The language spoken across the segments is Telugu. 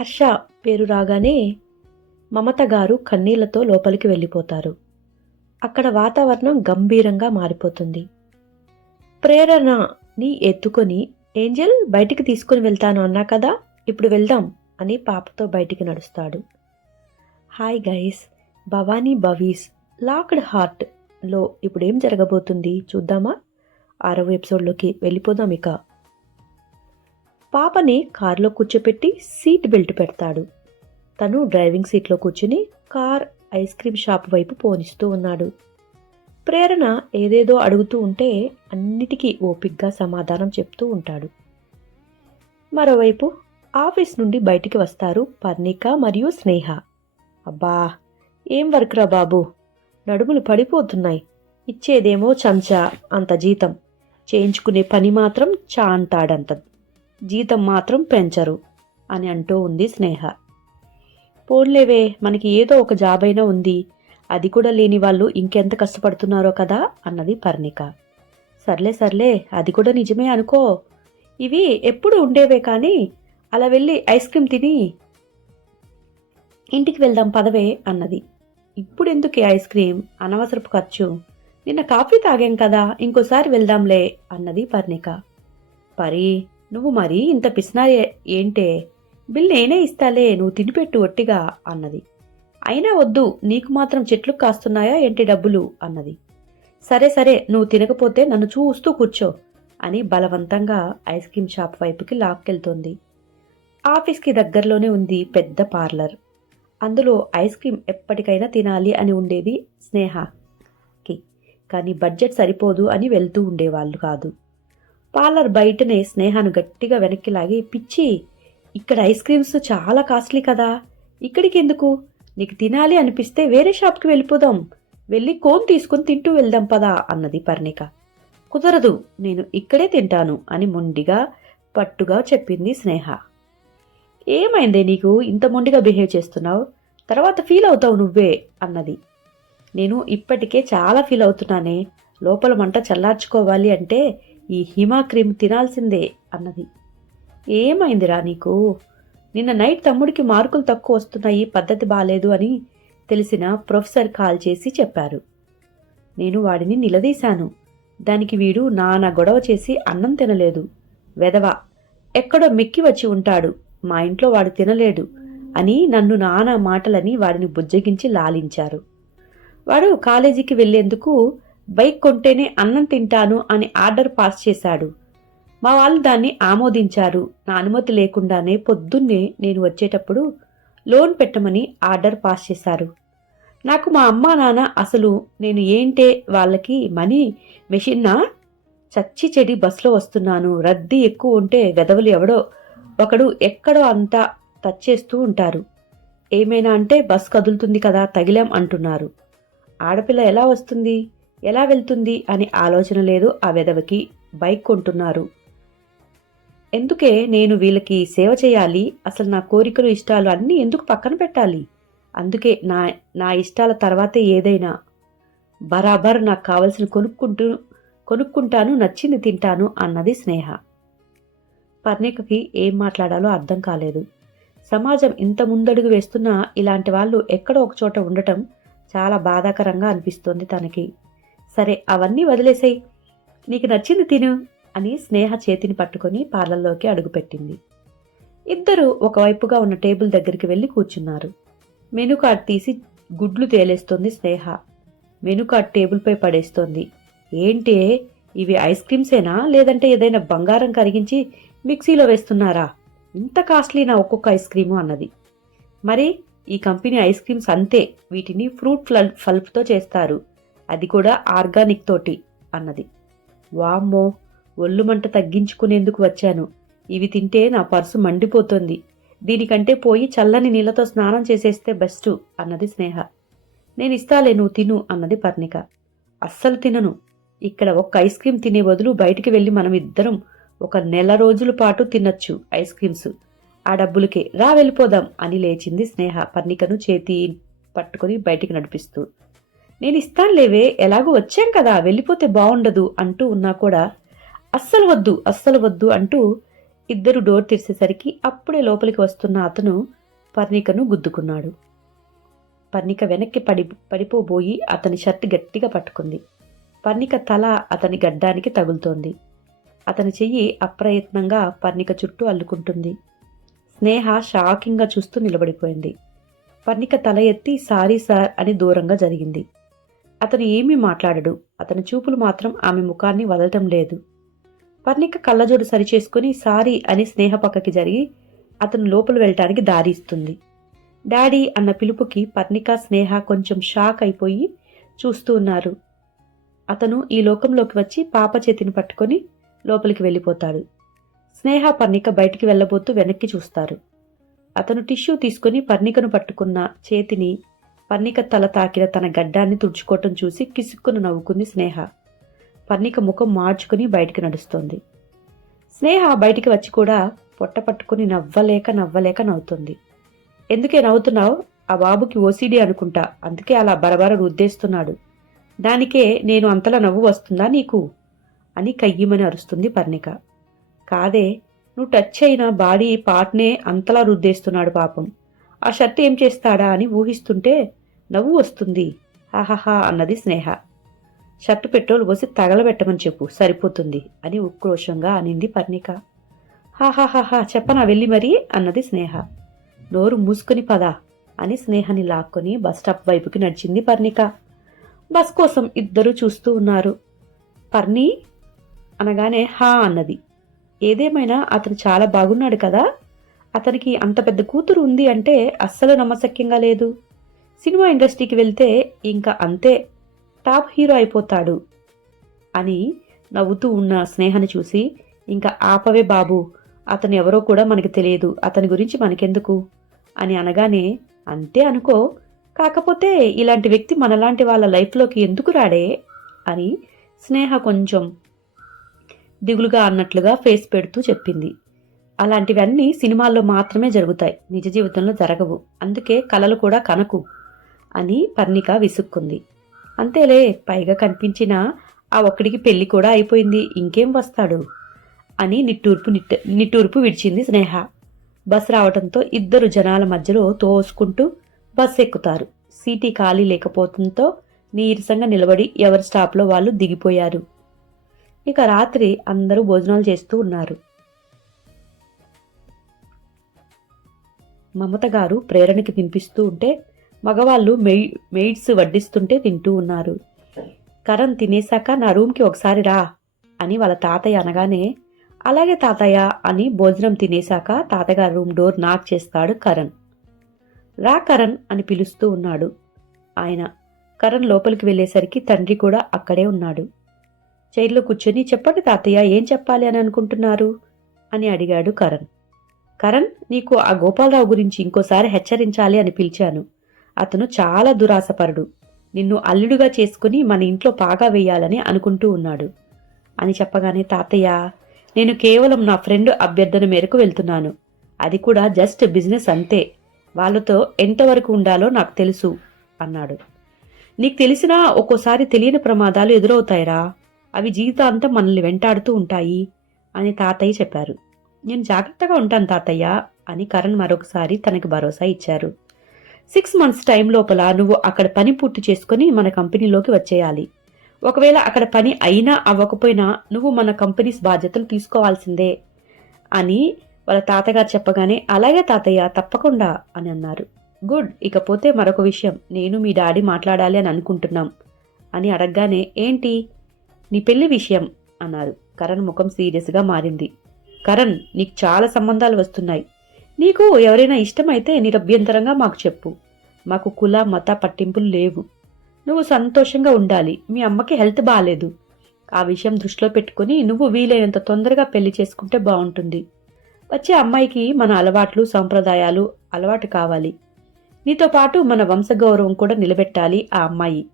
హర్ష పేరు రాగానే మమత గారు కన్నీళ్ళతో లోపలికి వెళ్ళిపోతారు. అక్కడ వాతావరణం గంభీరంగా మారిపోతుంది. ప్రేరణని ఎత్తుకొని ఏంజల్ బయటికి తీసుకుని వెళ్తాను అన్నా కదా ఇప్పుడు వెళ్దాం అని పాపతో బయటికి నడుస్తాడు. హాయ్ గైస్ భవానీ బవీస్ లాక్డ్ హార్ట్లో ఇప్పుడు ఏం జరగబోతుంది? చూద్దామా? ఆరవ ఎపిసోడ్లోకి వెళ్ళిపోదాం ఇక. పాపని కారులో కూర్చోపెట్టి సీట్ బెల్ట్ పెడతాడు. తను డ్రైవింగ్ సీట్లో కూర్చుని కార్ ఐస్ క్రీమ్ షాప్ వైపు పోనిస్తూ ఉన్నాడు. ప్రేరణ ఏదేదో అడుగుతూ ఉంటే అన్నిటికీ ఓపిక్గా సమాధానం చెప్తూ ఉంటాడు. మరోవైపు ఆఫీస్ నుండి బయటికి వస్తారు పర్ణిక మరియు స్నేహ. అబ్బా ఏం వర్క్ రా బాబు? నడుములు పడిపోతున్నాయి. ఇచ్చేదేమో చంచా అంత జీతం. చేయించుకునే పని మాత్రం చా అంటాడంత జీతం మాత్రం పెంచరు అని అంటూ ఉంది స్నేహ. పోన్లేవే మనకి ఏదో ఒక జాబ్ అయినా ఉంది. అది కూడా లేని వాళ్ళు ఇంకెంత కష్టపడుతున్నారో కదా అన్నది పర్ణిక. సర్లే సర్లే అది కూడా నిజమే అనుకో. ఇవి ఎప్పుడు ఉండేవే కానీ అలా వెళ్ళి ఐస్ క్రీమ్ తిని ఇంటికి వెళ్దాం పదవే అన్నది. ఇప్పుడెందుకే ఐస్ క్రీమ్? అనవసరపు ఖర్చు. నిన్న కాఫీ తాగాం కదా ఇంకోసారి వెళ్దాంలే అన్నది పర్ణిక. పరి నువ్వు మరీ ఇంత పిసినారి ఏంటే? బిల్ నేనే ఇస్తాలే నువ్వు తినిపెట్టు ఒట్టిగా అన్నది. అయినా వద్దు నీకు మాత్రం చెట్లు కాస్తున్నాయా ఏంటి డబ్బులు? అన్నది. సరే సరే నువ్వు తినకపోతే నన్ను చూస్తూ కూర్చో అని బలవంతంగా ఐస్ క్రీమ్ షాప్ వైపుకి లాక్కెళ్తోంది. ఆఫీస్కి దగ్గరలోనే ఉంది పెద్ద పార్లర్. అందులో ఐస్ క్రీమ్ ఎప్పటికైనా తినాలి అని ఉండేది స్నేహకి కానీ బడ్జెట్ సరిపోదు అని వెళ్తూ ఉండేవాళ్ళు కాదు. పార్లర్ బయటనే స్నేహాను గట్టిగా వెనక్కి లాగి పిచ్చి ఇక్కడ ఐస్ క్రీమ్స్ చాలా కాస్ట్లీ కదా ఇక్కడికి ఎందుకు నీకు తినాలి అనిపిస్తే వేరే షాప్కి వెళ్ళిపోదాం వెళ్ళి కోన్ తీసుకుని తింటూ వెళ్దాం పదా అన్నది పర్ణిక. కుదరదు నేను ఇక్కడే తింటాను అని మొండిగా పట్టుగా చెప్పింది స్నేహ. ఏమైందే నీకు? ఇంత మొండిగా బిహేవ్ చేస్తున్నావు? తర్వాత ఫీల్ అవుతావు నువ్వే అన్నది. నేను ఇప్పటికే చాలా ఫీల్ అవుతున్నానే లోపల మంట చల్లార్చుకోవాలి అంటే ఈ హిమా క్రీమ్ తినాల్సిందే అన్నది. ఏమైందిరా నీకు? నిన్న నైట్ తమ్ముడికి మార్కులు తక్కువ వస్తున్నాయి పద్ధతి బాలేదు అని తెలిసిన ప్రొఫెసర్ కాల్ చేసి చెప్పారు. నేను వాడిని నిలదీశాను. దానికి వీడు నానా గొడవ చేసి అన్నం తినలేదు. వెదవ ఎక్కడో మెక్కి వచ్చి ఉంటాడు. మా ఇంట్లో వాడు తినలేడు అని నన్ను నానా మాటలని వాడిని బుజ్జగించి లాలించారు. వాడు కాలేజీకి వెళ్ళేందుకు బైక్ కొంటేనే అన్నం తింటాను అని ఆర్డర్ పాస్ చేశాడు. మా వాళ్ళు దాన్ని ఆమోదించారు. నా అనుమతి లేకుండానే పొద్దున్నే నేను వచ్చేటప్పుడు లోన్ పెట్టమని ఆర్డర్ పాస్ చేశారు. నాకు మా అమ్మా నాన్న అసలు నేను ఏంటే వాళ్ళకి మనీ మెషిన్నా? చచ్చి చెడి బస్సులో వస్తున్నాను. రద్దీ ఎక్కువ ఉంటే గదవలు ఎవడో ఒకడు ఎక్కడో అంతా టచ్ చేస్తూ ఉంటారు. ఏమైనా అంటే బస్ కదులుతుంది కదా తగిలాం అంటున్నారు. ఆడపిల్ల ఎలా వస్తుంది? ఎలా వెళ్తుంది అని ఆలోచన లేదు ఆ వెదవకి బైక్ కొంటున్నారు. ఎందుకే నేను వీళ్ళకి సేవ చేయాలి? అసలు నా కోరికలు ఇష్టాలు అన్నీ ఎందుకు పక్కన పెట్టాలి? అందుకే నా నా ఇష్టాల తర్వాతే ఏదైనా. బరాబర్ నాకు కావలసిన కొనుక్కుంటూ కొనుక్కుంటాను నచ్చింది తింటాను అన్నది స్నేహ. పర్ణికకి ఏం మాట్లాడాలో అర్థం కాలేదు. సమాజం ఇంత ముందడుగు వేస్తున్నా ఇలాంటి వాళ్ళు ఎక్కడో ఒక చోట ఉండటం చాలా బాధాకరంగా అనిపిస్తోంది తనకి. సరే అవన్నీ వదిలేసాయి. నీకు నచ్చింది తిను అని స్నేహ చేతిని పట్టుకొని పార్లర్లోకి అడుగుపెట్టింది. ఇద్దరూ ఒకవైపుగా ఉన్న టేబుల్ దగ్గరికి వెళ్ళి కూర్చున్నారు. మెనూ కార్డ్ తీసి గుడ్లు తేలేస్తోంది స్నేహ. మెనూ కార్డ్ టేబుల్పై పడేస్తోంది. ఏంటే ఇవి ఐస్ క్రీమ్సేనా? లేదంటే ఏదైనా బంగారం కరిగించి మిక్సీలో వేస్తున్నారా? ఇంత కాస్ట్లీనా ఒక్కొక్క ఐస్ క్రీము అన్నది. మరి ఈ కంపెనీ ఐస్ క్రీమ్స్ అంతే వీటిని ఫ్రూట్ ఫ్లల్ ఫల్ప్తో చేస్తారు. అది కూడా ఆర్గానిక్ తోటి అన్నది. వామ్మో ఒళ్ళు మంట తగ్గించుకునేందుకు వచ్చాను. ఇవి తింటే నా పర్సు మండిపోతుంది. దీనికంటే పోయి చల్లని నీళ్ళతో స్నానం చేసేస్తే బెస్ట్ అన్నది స్నేహ. నేను ఇస్తాలే నువ్వు తిను అన్నది పర్ణిక. అస్సలు తినను. ఇక్కడ ఒక్క ఐస్ క్రీమ్ తినే బదులు బయటికి వెళ్ళి మనం ఇద్దరం ఒక నెల రోజుల పాటు తినొచ్చు ఐస్ క్రీమ్స్. ఆ డబ్బులకే రా వెళ్ళిపోదాం అని లేచింది స్నేహ పర్ణికను చేతి పట్టుకొని బయటికి నడిపిస్తూ. నేను ఇస్తానులేవే ఎలాగో వచ్చాం కదా వెళ్ళిపోతే బాగుండదు అంటూ ఉన్నా కూడా అస్సలు వద్దు అస్సలు వద్దు అంటూ ఇద్దరు డోర్ తెరిచేసరికి అప్పుడే లోపలికి వస్తున్న అతను పర్ణికను గుద్దుకున్నాడు. పర్ణిక వెనక్కి పడి పడిపోబోయి అతని షర్ట్ గట్టిగా పట్టుకుంది. పర్ణిక తల అతని గడ్డానికి తగులుతోంది. అతని చెయ్యి అప్రయత్నంగా పర్ణిక చుట్టూ అల్లుకుంటుంది. స్నేహ షాకింగ్గా చూస్తూ నిలబడిపోయింది. పర్ణిక తల ఎత్తి సారీ సార్ అని దూరంగా జరిగింది. అతను ఏమీ మాట్లాడడు. అతని చూపులు మాత్రం ఆమె ముఖాన్ని వదలటం లేదు. పర్ణిక కళ్ళజోడు సరిచేసుకుని సారీ అని స్నేహ పక్కకి జరిగి అతను లోపల వెళ్ళటానికి దారి ఇస్తుంది. డాడీ అన్న పిలుపుకి పర్ణిక స్నేహ కొంచెం షాక్ అయిపోయి చూస్తూ ఉన్నారు. అతను ఈ లోకంలోకి వచ్చి పాప చేతిని పట్టుకొని లోపలికి వెళ్ళిపోతాడు. స్నేహ పర్ణిక బయటికి వెళ్ళబోతూ వెనక్కి చూస్తారు. అతను టిష్యూ తీసుకుని పర్ణికను పట్టుకున్న చేతిని పన్నిక తల తాకిన తన గడ్డాన్ని తుడుచుకోవటం చూసి కిసుక్కును నవ్వుకుంది స్నేహ. పర్ణిక ముఖం మార్చుకుని బయటికి నడుస్తోంది. స్నేహ బయటికి వచ్చి కూడా పొట్ట పట్టుకుని నవ్వలేక నవ్వలేక నవ్వుతుంది. ఎందుకే నవ్వుతున్నావు? ఆ బాబుకి ఓసీడీ అనుకుంటా. అందుకే అలా బరబర రుద్దేస్తున్నాడు దానికే నేను అంతలా నవ్వు వస్తుందా నీకు? అని కయ్యమని అరుస్తుంది పర్ణిక. కాదే నువ్వు టచ్ అయిన బాడీ పార్ట్నే అంతలా రుద్దేస్తున్నాడు పాపం. ఆ షర్ట్ ఏం చేస్తాడా అని ఊహిస్తుంటే నవ్వు వస్తుంది. హాహాహా అన్నది స్నేహ. షర్టు పెట్రోల్ పోసి తగలబెట్టమని చెప్పు సరిపోతుంది అని ఉక్రోషంగా అనింది పర్ణిక. హాహాహాహా చెప్పనా వెళ్ళి మరీ? అన్నది స్నేహ. నోరు మూసుకుని పదా అని స్నేహని లాక్కొని బస్ స్టాప్ వైపుకి నడిచింది పర్ణిక. బస్ కోసం ఇద్దరు చూస్తూ ఉన్నారు. పర్ణి? అనగానే హా అన్నది. ఏదేమైనా అతను చాలా బాగున్నాడు కదా? అతనికి అంత పెద్ద కూతురు ఉంది అంటే అస్సలు నమ్మశక్యంగా లేదు. సినిమా ఇండస్ట్రీకి వెళ్తే ఇంకా అంతే టాప్ హీరో అయిపోతాడు అని నవ్వుతూ ఉన్న స్నేహని చూసి ఇంకా ఆపవే బాబు అతను ఎవరో కూడా మనకి తెలియదు అతని గురించి మనకెందుకు అని అనగానే అంతే అనుకో కాకపోతే ఇలాంటి వ్యక్తి మనలాంటి వాళ్ళ లైఫ్లోకి ఎందుకు రాడే అని స్నేహ కొంచెం దిగులుగా అన్నట్లుగా ఫేస్ పెడుతూ చెప్పింది. అలాంటివన్నీ సినిమాల్లో మాత్రమే జరుగుతాయి. నిజ జీవితంలో జరగవు. అందుకే కలలు కూడా కనకు అని పర్ణిక విసుక్కుంది. అంతేలే పైగా కనిపించిన ఆ ఒక్కడికి పెళ్ళి కూడా అయిపోయింది. ఇంకేం వస్తాడు? అని నిట్టూర్పు నిట్ట నిట్టూర్పు విడిచింది స్నేహ. బస్ రావడంతో ఇద్దరు జనాల మధ్యలో తోసుకుంటూ బస్ ఎక్కుతారు. సీటీ ఖాళీ లేకపోవడంతో నీరసంగా నిలబడి ఎవరి స్టాప్లో వాళ్ళు దిగిపోయారు. ఇక రాత్రి అందరూ భోజనాలు చేస్తూ ఉన్నారు. మమత గారు ప్రేరణకి తినిపిస్తూ ఉంటే మగవాళ్ళు మెయి మెయిడ్స్ వడ్డిస్తుంటే తింటూ ఉన్నారు. కరణ్ తినేశాక నా రూమ్కి ఒకసారి రా అని వాళ్ళ తాతయ్య అనగానే అలాగే తాతయ్య అని భోజనం తినేశాక తాతగారు రూమ్ డోర్ నాక్ చేస్తాడు కరణ్. రా కరణ్ అని పిలుస్తూ ఉన్నాడు. ఆయన కరణ్ లోపలికి వెళ్ళేసరికి తండ్రి కూడా అక్కడే ఉన్నాడు. చైర్లో కూర్చొని చెప్పండి తాతయ్య ఏం చెప్పాలి అని అనుకుంటున్నారు? అని అడిగాడు కరణ్. కరణ్ నీకు ఆ గోపాలరావు గురించి ఇంకోసారి హెచ్చరించాలి అని పిలిచాను. అతను చాలా దురాశపరుడు. నిన్ను అల్లుడుగా చేసుకుని మన ఇంట్లో పాగా వేయాలని అనుకుంటూ ఉన్నాడు. అని చెప్పగానే తాతయ్య నేను కేవలం నా ఫ్రెండ్ అభ్యర్థన మేరకు వెళ్తున్నాను. అది కూడా జస్ట్ బిజినెస్ అంతే. వాళ్ళతో ఎంతవరకు ఉండాలో నాకు తెలుసు అన్నాడు. నీకు తెలిసినా ఒక్కోసారి తెలియని ప్రమాదాలు ఎదురవుతాయిరా. అవి జీవితాంతం మనల్ని వెంటాడుతూ ఉంటాయి అని తాతయ్య చెప్పారు. నేను జాగ్రత్తగా ఉంటాను తాతయ్య అని కరణ్ మరొకసారి తనకు భరోసా ఇచ్చారు. సిక్స్ మంత్స్ టైం లోపల నువ్వు అక్కడ పని పూర్తి చేసుకుని మన కంపెనీలోకి వచ్చేయాలి. ఒకవేళ అక్కడ పని అయినా అవ్వకపోయినా నువ్వు మన కంపెనీస్ బాధ్యతలు తీసుకోవాల్సిందే అని వాళ్ళ తాతగారు చెప్పగానే అలాగే తాతయ్య తప్పకుండా అని అన్నారు. గుడ్ ఇకపోతే మరొక విషయం. నేను మీ డాడీ మాట్లాడాలి అని అనుకుంటున్నాం అని అడగగానే ఏంటి? నీ పెళ్ళి విషయం అన్నారు. కరణ్ ముఖం సీరియస్గా మారింది. కరణ్ నీకు చాలా సంబంధాలు వస్తున్నాయి. నీకు ఎవరైనా ఇష్టమైతే నిరభ్యంతరంగా మాకు చెప్పు. మాకు కుల మత పట్టింపులు లేవు. నువ్వు సంతోషంగా ఉండాలి. మీ అమ్మకి హెల్త్ బాగాలేదు ఆ విషయం దృష్టిలో పెట్టుకుని నువ్వు వీలైనంత తొందరగా పెళ్ళి చేసుకుంటే బాగుంటుంది. వచ్చే అమ్మాయికి మన అలవాట్లు సంప్రదాయాలు అలవాటు కావాలి. నీతో పాటు మన వంశగౌరవం కూడా నిలబెట్టాలి ఆ అమ్మాయి.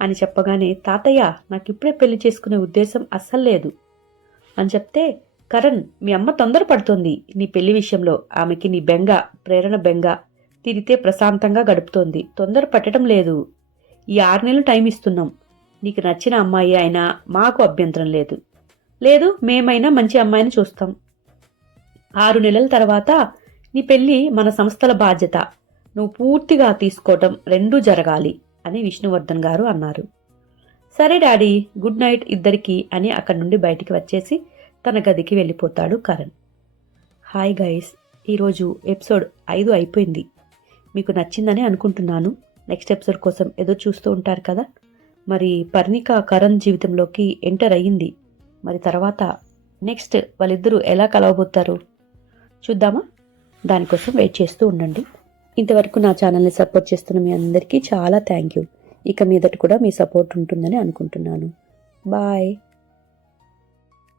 అని చెప్పగానే తాతయ్య నాకిప్పుడే పెళ్ళి చేసుకునే ఉద్దేశం అస్సలు లేదు. అని చెప్తే కరణ్ మీ అమ్మ తొందరపడుతోంది. నీ పెళ్ళి విషయంలో ఆమెకి నీ బెంగ ప్రేరణ బెంగ తిరితే ప్రశాంతంగా గడుపుతోంది. తొందర పట్టడం లేదు. ఈ ఆరు నెలలు టైం ఇస్తున్నాం. నీకు నచ్చిన అమ్మాయి అయినా మాకు అభ్యంతరం లేదు. లేదు మేమైనా మంచి అమ్మాయిని చూస్తాం. ఆరు నెలల తర్వాత నీ పెళ్ళి మన సంస్థల బాధ్యత. నువ్వు పూర్తిగా తీసుకోవటం రెండూ జరగాలి అని విష్ణువర్ధన్ గారు అన్నారు. సరే డాడీ గుడ్ నైట్ ఇద్దరికి అని అక్కడి నుండి బయటికి వచ్చేసి తన గదికి వెళ్ళిపోతాడు కరణ్. హాయ్ గైస్ ఈరోజు ఎపిసోడ్ ఐదు అయిపోయింది. మీకు నచ్చిందని అనుకుంటున్నాను. నెక్స్ట్ ఎపిసోడ్ కోసం ఎదురు చూస్తూ ఉంటారు కదా? మరి పర్ణిక కరణ్ జీవితంలోకి ఎంటర్ అయ్యింది. మరి తర్వాత నెక్స్ట్ వాళ్ళిద్దరూ ఎలా కలవబోతారు? చూద్దామా? దానికోసం వెయిట్ చేస్తూ ఉండండి. ఇంతవరకు నా ఛానల్ని సపోర్ట్ చేస్తున్న మీ అందరికీ చాలా థ్యాంక్ యూ. ఇక మీదట కూడా మీ సపోర్ట్ ఉంటుందని అనుకుంటున్నాను. బాయ్.